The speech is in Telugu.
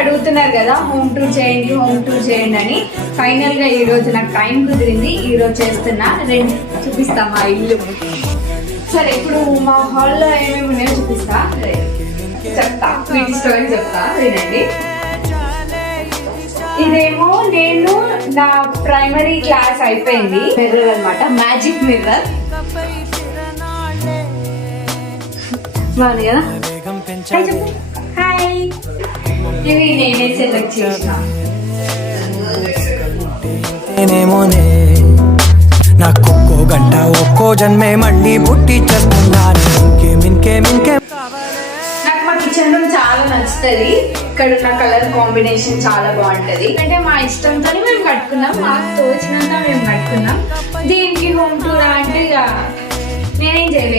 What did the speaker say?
అడుగుతున్నారు కదా హోమ్ టూర్ చేయండి అని. ఫైనల్ గా ఈ రోజు నాకు టైం కుదిరింది, ఈ రోజు చేస్తున్నా. రెండు చూపిస్తా మా ఇల్లు. సరే ఇప్పుడు మా హాల్లో ఏమేమి ఉన్నాయో చూపిస్తా, చెప్తా, వీటి స్టోరీ చెప్తా, వినండి. ఇదేమో నేను నా ప్రైమరీ క్లాస్ అయిపోయింది మిర్రర్ అనమాట, మ్యాజిక్ మిర్రర్. బాగుంది కదా. హాయ్, ఇవి నేనే సెలెక్ట్ చేసిన. నాకొక్కో గంట ఒక్కో జన్మే మళ్ళీ పుట్టి చేస్తున్నాను. నాకు మా కిచెన్ రూమ్ చాలా నచ్చుతుంది. ఇక్కడ ఉన్న కలర్ కాంబినేషన్ చాలా బాగుంటది. అంటే మా ఇష్టంతో మేము కట్టుకున్నాం, మాకు తోచినంత మేము కట్టుకున్నాం. దీనికి హోమ్ టూర్ అంటే ఇక నేనేం చేయలేదు.